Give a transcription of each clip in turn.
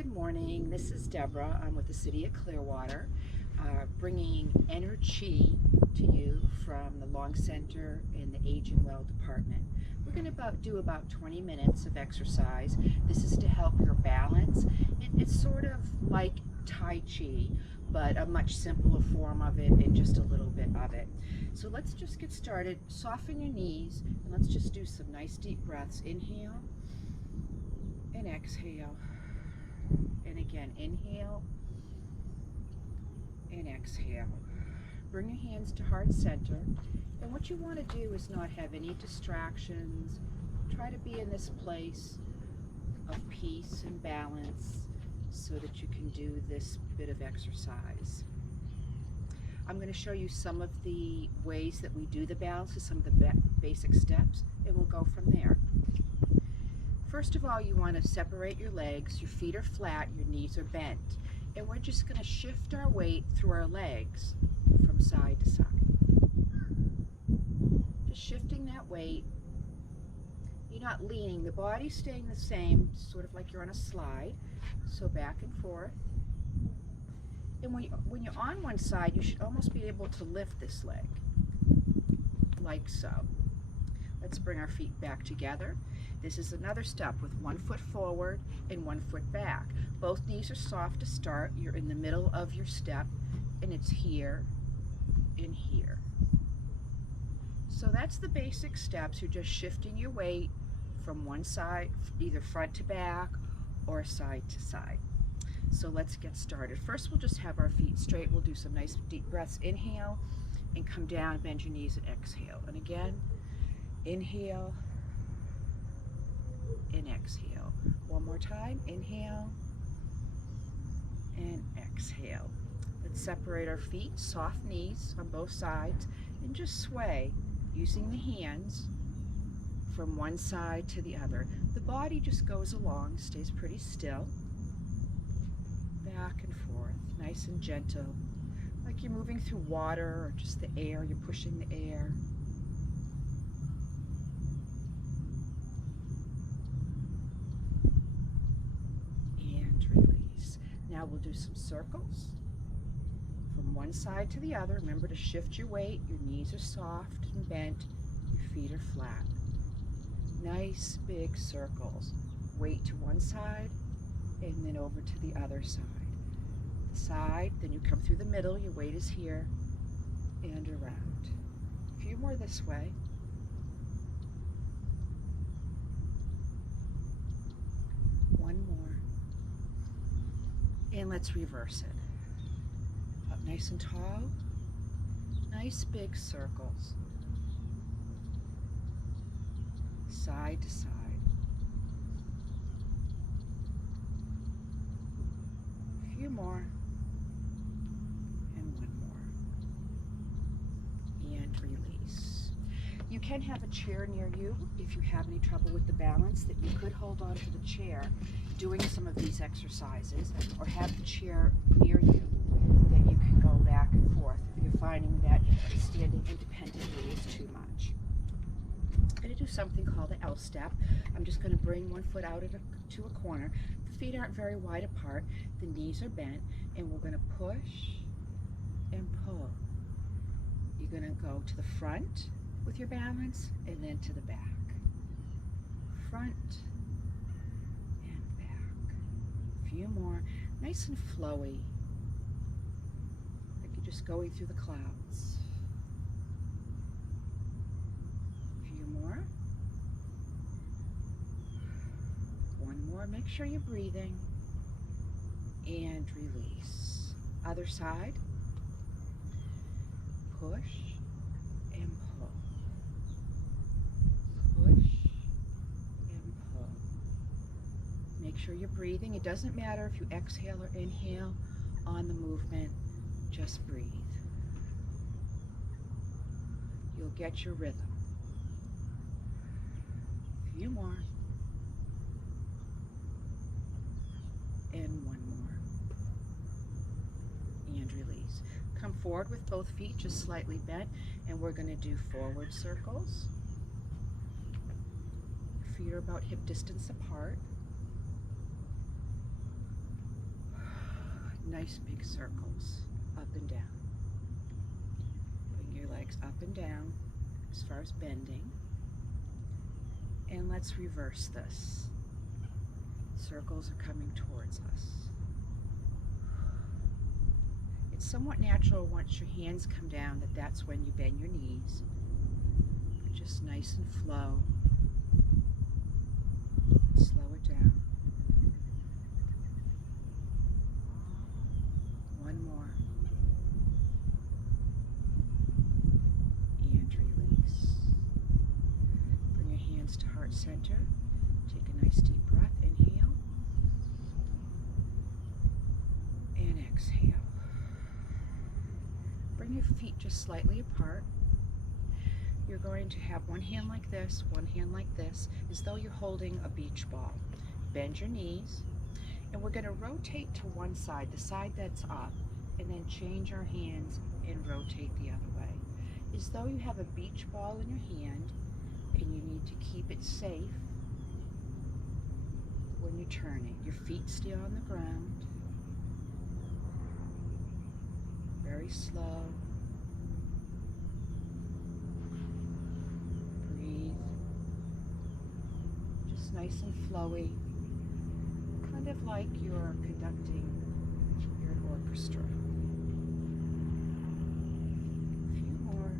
Good morning. This is Debra. I'm with the City of Clearwater, bringing energy to you from the Long Center in the Aging Well Department. We're going to do about 20 minutes of exercise. This is to help your balance. It's sort of like Tai Chi, but a much simpler form of it and just a little bit of it. So let's just get started. Soften your knees and let's just do some nice deep breaths. Inhale and exhale. And again, inhale and exhale. Bring your hands to heart center. And what you want to do is not have any distractions. Try to be in this place of peace and balance so that you can do this bit of exercise. I'm going to show you some of the ways that we do the balance, some of the basic steps, and we'll go from there. First of all, you want to separate your legs. Your feet are flat, your knees are bent. And we're just going to shift our weight through our legs from side to side. Just shifting that weight. You're not leaning, the body's staying the same, sort of like you're on a slide. So back and forth. And when you're on one side, you should almost be able to lift this leg, like so. Let's bring our feet back together. This is another step with 1 foot forward and 1 foot back. Both knees are soft to start. You're in the middle of your step, and it's here and here. So that's the basic steps. You're just shifting your weight from one side, either front to back or side to side. So let's get started. First, we'll just have our feet straight. We'll do some nice deep breaths. Inhale and come down, bend your knees and exhale. And again, inhale and exhale. One more time. Inhale and exhale. Let's separate our feet, soft knees on both sides, and just sway using the hands from one side to the other. The body just goes along, stays pretty still. Back and forth, nice and gentle, like you're moving through water or just the air, you're pushing the air. And release. Now we'll do some circles from one side to the other. Remember to shift your weight. Your knees are soft and bent. Your feet are flat. Nice big circles. Weight to one side and then over to the other side. The side, then you come through the middle. Your weight is here and around. A few more this way. One more. And let's reverse it. Up nice and tall. Nice big circles. Side to side. A few more. And one more. And release. You can have a chair near you if you have any trouble with the balance, that you could hold on to the chair doing some of these exercises, or have the chair near you that you can go back and forth if you're finding that standing independently is too much. I'm going to do something called the LStep. I'm just going to bring one foot out to a corner. The feet aren't very wide apart. The knees are bent, and we're going to push and pull. You're going to go to the front with your balance, and then to the back. Front and back. A few more. Nice and flowy, like you're just going through the clouds. More. One more. Make sure you're breathing. And release. Other side. Push and pull. Push and pull. Make sure you're breathing. It doesn't matter if you exhale or inhale on the movement. Just breathe. You'll get your rhythm. Few more, and one more, and release. Come forward with both feet just slightly bent, and we're going to do forward circles. Feet are about hip distance apart. nice big circles up and down. Bring your legs up and down as far as bending. And let's reverse this. Circles are coming towards us. It's somewhat natural once your hands come down that's when you bend your knees. But just nice and flow. Slow it down. One more. And release. Bring your hands to heart center. Take a nice deep breath. Inhale. And exhale. Bring your feet just slightly apart. You're going to have one hand like this, one hand like this, as though you're holding a beach ball. Bend your knees, and we're going to rotate to one side, the side that's up, and then change our hands and rotate the other way. As though you have a beach ball in your hand, and you need to keep it safe when you're turning. Your feet stay on the ground. Very slow. Breathe. Just nice and flowy. Kind of like you're conducting your orchestra. A few more.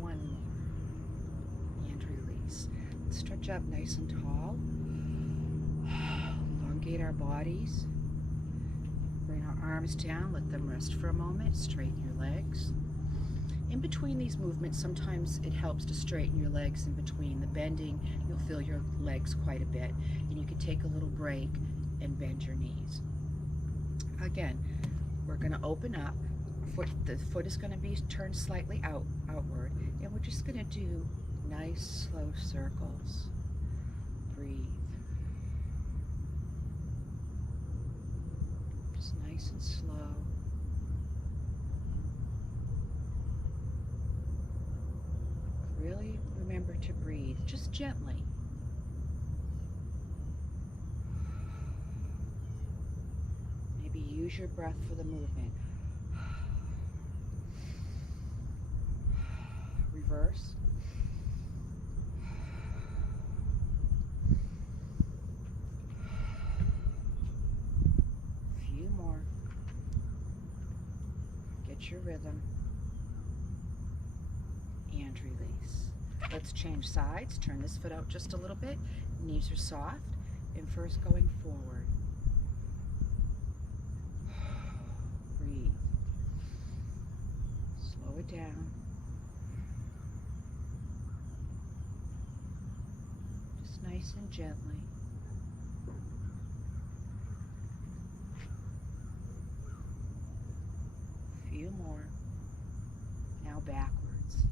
One more. And release. Stretch up nice and tall. Elongate our bodies. Bring our arms down, let them rest for a moment, straighten your legs. In between these movements, sometimes it helps to straighten your legs in between. The bending, you'll feel your legs quite a bit, and you can take a little break and bend your knees. Again, we're going to open up. The foot is going to be turned slightly outward, and we're just going to do nice, slow circles. Breathe. Nice and slow. Really remember to breathe, just gently. Maybe use your breath for the movement. Reverse. Your rhythm and release. Let's change sides. Turn this foot out just a little bit. Knees are soft, and first going forward. Breathe. Slow it down. Just nice and gently. Few more. Now backwards.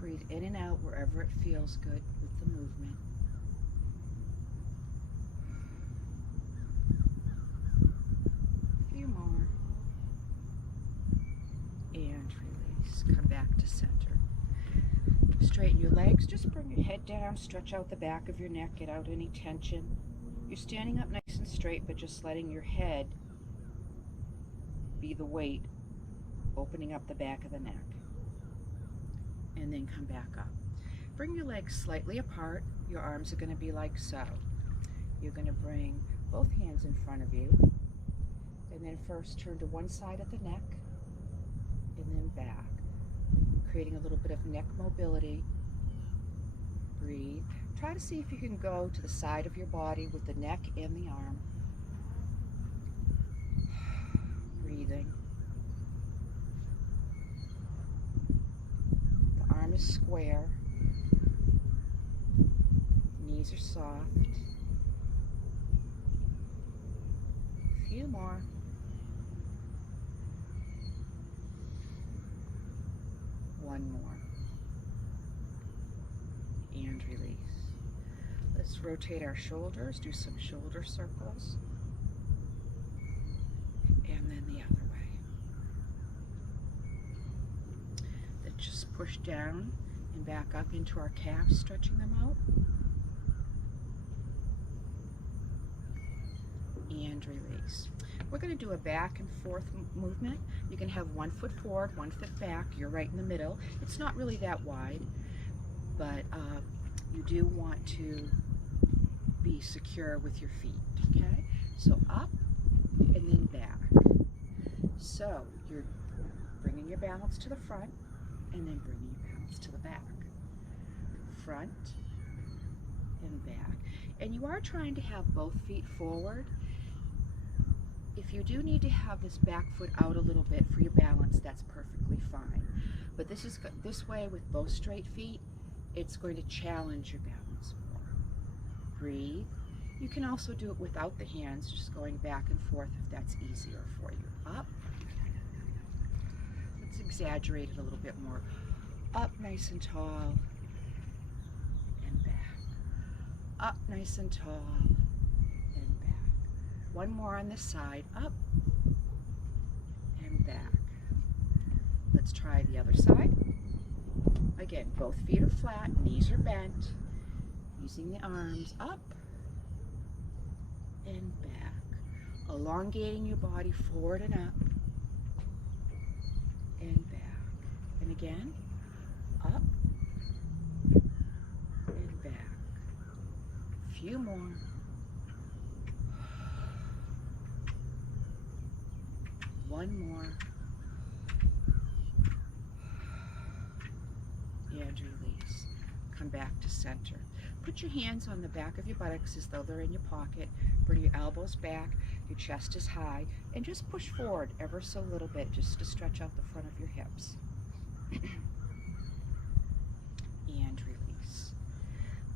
Breathe in and out wherever it feels good with the movement. Few more. And release. Come back to center. Straighten your legs. Just bring your head down. Stretch out the back of your neck. Get out any tension. You're standing up nice and straight, but just letting your head be the weight, opening up the back of the neck. And then come back up. Bring your legs slightly apart. Your arms are going to be like so. You're going to bring both hands in front of you, and then first turn to one side of the neck, and then back, creating a little bit of neck mobility. Breathe. Try to see if you can go to the side of your body with the neck and the arm. Breathing. The arm is square. Knees are soft. A few more. One more. And release. Let's rotate our shoulders, do some shoulder circles, and then the other way. Then just push down and back up into our calves, stretching them out. and release. We're going to do a back and forth movement. You can have 1 foot forward, 1 foot back. You're right in the middle. It's not really that wide, but you do want to be secure with your feet, okay? So up and then back. So you're bringing your balance to the front and then bringing your balance to the back. Front and back. And you are trying to have both feet forward. If you do need to have this back foot out a little bit for your balance, that's perfectly fine. But this way with both straight feet, it's going to challenge your balance more. Breathe. You can also do it without the hands, just going back and forth if that's easier for you. Up. Let's exaggerate it a little bit more. Up nice and tall and back. Up nice and tall and back. One more on this side. Up and back. Let's try the other side. Again, both feet are flat, knees are bent. Using the arms up and back. Elongating your body forward and up and back. And again, up and back. A few more. One more. And release. Come back to center. Put your hands on the back of your buttocks as though they're in your pocket. Bring your elbows back, your chest is high, and just push forward ever so little bit just to stretch out the front of your hips. And release.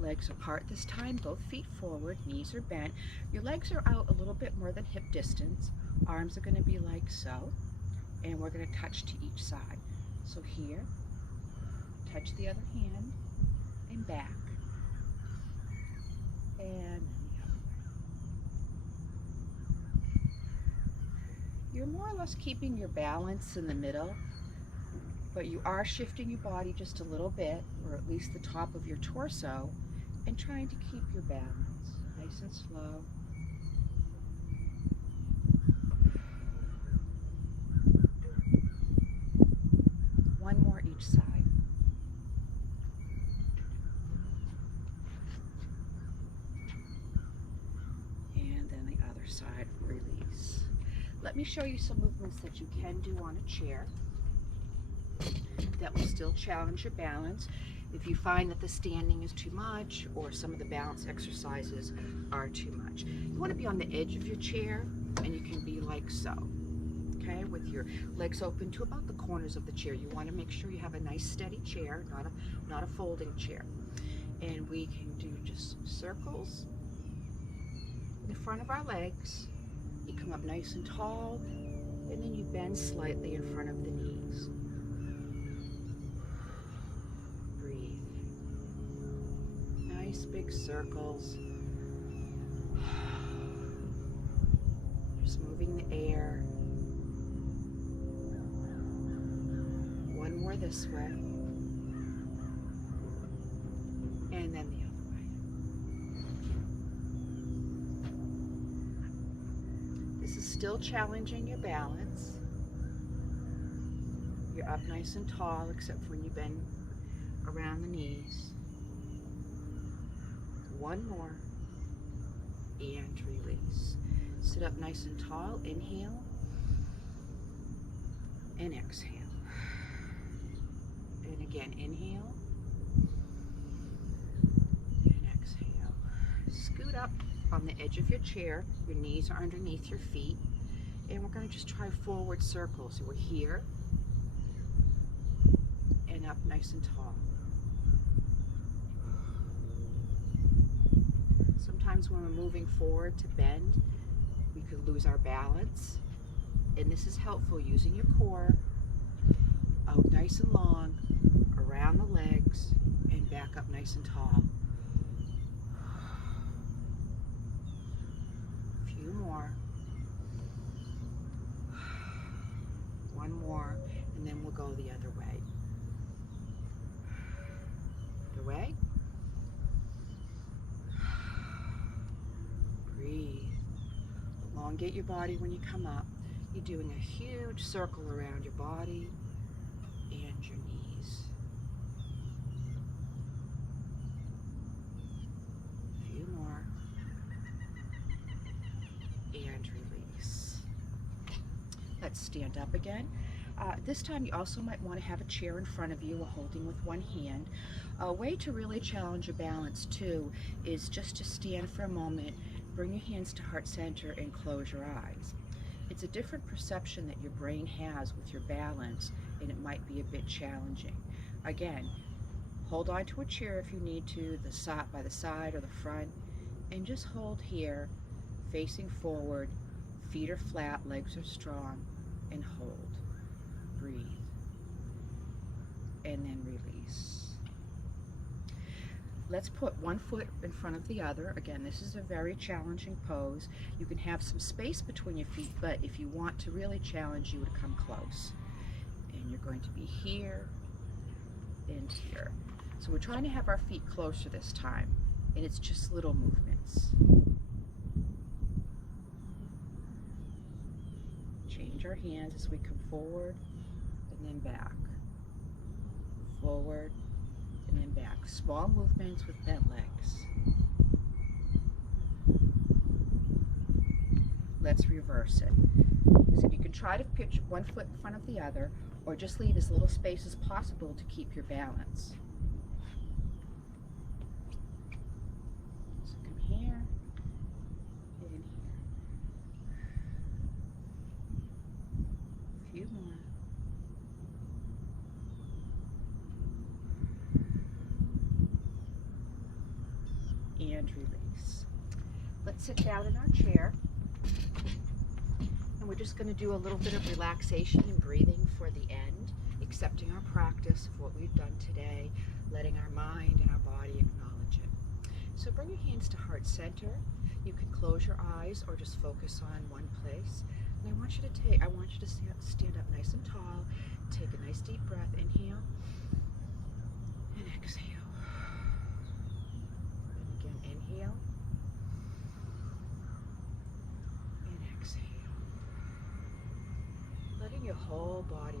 Legs apart this time, both feet forward, knees are bent. Your legs are out a little bit more than hip distance. Arms are going to be like so, and we're going to touch to each side. So here, touch the other hand, and back. And the other way. You're more or less keeping your balance in the middle, but you are shifting your body just a little bit, or at least the top of your torso, and trying to keep your balance nice and slow. One more each side. And then the other side, release. Let me show you some movements that you can do on a chair that will still challenge your balance. If you find that the standing is too much or some of the balance exercises are too much, you want to be on the edge of your chair, and you can be like so, okay, with your legs open to about the corners of the chair. You want to make sure you have a nice steady chair, not a folding chair. And we can do just circles in front of our legs. You come up nice and tall, and then you bend slightly in front of the knees. Breathe. Nice big circles. Just moving the air. One more this way. And then the other way. This is still challenging your balance. You're up nice and tall, except for when you bend around the knees. One more. And release. Sit up nice and tall. Inhale. And exhale. And again, inhale. And exhale. Scoot up on the edge of your chair. Your knees are underneath your feet. And we're going to just try forward circles. So we're here. And up nice and tall. Sometimes when we're moving forward to bend, we could lose our balance. And this is helpful, using your core out nice and long, around the legs, and back up nice and tall. A few more. One more, and then we'll go the other way. Other way. Breathe. elongate your body when you come up. You're doing a huge circle around your body and your knees. A few more. And release. Let's stand up again. This time you also might want to have a chair in front of you or holding with one hand. A way to really challenge your balance too is just to stand for a moment, bring your hands to heart center and close your eyes. It's a different perception that your brain has with your balance, and it might be a bit challenging. Again, hold on to a chair if you need to, by the side or the front, and just hold here, facing forward, feet are flat, legs are strong, and hold. Breathe. And then release. Let's put one foot in front of the other. Again, this is a very challenging pose. You can have some space between your feet, but if you want to really challenge you to come close. And you're going to be here and here. So we're trying to have our feet closer this time, and it's just little movements. Change our hands as we come forward and then back. Forward and then back. Small movements with bent legs. Let's reverse it. So you can try to pitch one foot in front of the other, or just leave as little space as possible to keep your balance. So come here and here. A few more. And release. Let's sit down in our chair, and we're just going to do a little bit of relaxation and breathing for the end, accepting our practice of what we've done today, letting our mind and our body acknowledge it. So bring your hands to heart center. You can close your eyes or just focus on one place. And I want you to stand up nice and tall. Take a nice deep breath. Inhale and exhale. Inhale and exhale. Letting your whole body